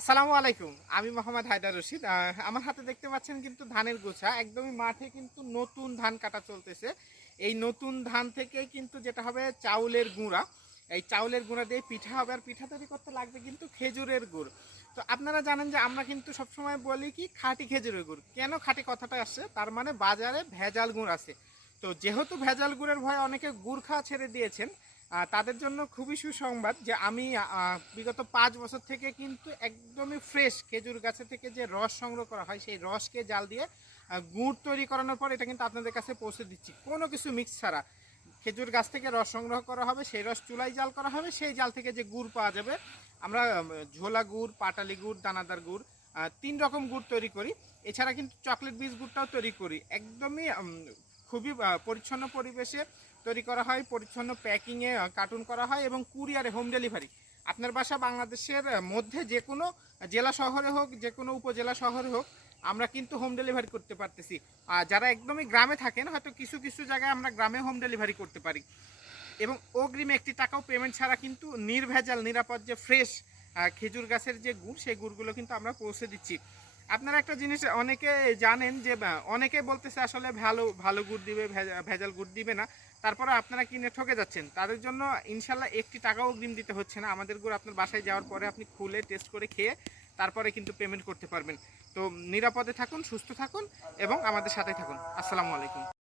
আসসালামু আলাইকুম। আমি মোহাম্মদ হায়দার রশিদ। আমার হাতে দেখতে পাচ্ছেন কিন্তু ধানের গোছা। একদমই মাঠে কিন্তু নতুন ধান কাটা চলতেছে। এই নতুন ধান থেকেই কিন্তু যেটা হবে চাউলের গুঁড়া। এই চাউলের গুঁড়া দিয়ে পিঠা হবে, আর পিঠা তৈরি করতে লাগবে কিন্তু খেজুরের গুড়। তো আপনারা জানেন যে আমরা কিন্তু সবসময় বলি কি খাঁটি খেজুরের গুড়। কেন খাঁটি কথাটা আসছে? তার মানে বাজারে ভেজাল গুড় আছে। তো যেহেতু ভেজাল গুড়ের ভয়ে অনেকে গুড় খাওয়া ছেড়ে দিয়েছেন, তাদের জন্য খুবই সুসংবাদ যে আমি বিগত 5 বছর থেকে কিন্তু একদমই ফ্রেশ খেজুর গাছে থেকে যে রস সংগ্রহ করা হয় সেই রসকে জাল দিয়ে গুড় তৈরি করানোর পর এটা কিন্তু আপনাদের কাছে পৌঁছে দিচ্ছি কোনো কিছু মিক্স ছাড়া। খেজুর গাছ থেকে রস সংগ্রহ করা হবে, সেই রস চুলায় জাল করা হবে, সেই জাল থেকে যে গুড় পাওয়া যাবে। আমরা ঝোলা গুড়, পাটালি গুড়, দানাদার গুড়, 3 রকম গুড় তৈরি করি। এছাড়া কিন্তু চকলেট বীজ গুড়টাও তৈরি করি। একদমই খুবই পরিচ্ছন্ন পরিবেশে তৈরি করা হয়, পরিচ্ছন্ন প্যাকিংয়ে কার্টুন করা হয় এবং কুরিয়ারে হোম ডেলিভারি। আপনার বাসা বাংলাদেশের মধ্যে যে কোনো জেলা শহরে হোক, যে কোনো উপজেলা শহরে হোক, আমরা কিন্তু হোম ডেলিভারি করতে পারতেছি। আর যারা একদমই গ্রামে থাকেন, হয়তো কিছু কিছু জায়গায় আমরা গ্রামে হোম ডেলিভারি করতে পারি এবং অগ্রিম 1 টাকাও পেমেন্ট ছাড়া কিন্তু নির্ভেজাল নিরাপদ যে ফ্রেশ খেজুর গাছের যে গুড়, সেই গুড়গুলো কিন্তু আমরা পৌঁছে দিচ্ছি। আপনারা একটা জিনিস অনেকে জানেন যে অনেকে বলতেছে আসলে ভালো ভালো গুড় দিবে, ভেজাল গুড় দিবে না। তারপরে আপনারা কিনে ঠকে যাচ্ছেন। তাদের জন্য ইনশাল্লাহ 1 টাকাও অগ্রিম দিতে হচ্ছে না। আমাদের গুড় আপনার বাসায় যাওয়ার পরে আপনি খুলে টেস্ট করে খেয়ে তারপরে কিন্তু পেমেন্ট করতে পারবেন। তো নিরাপদে থাকুন, সুস্থ থাকুন এবং আমাদের সাথে থাকুন। আসসালামু আলাইকুম।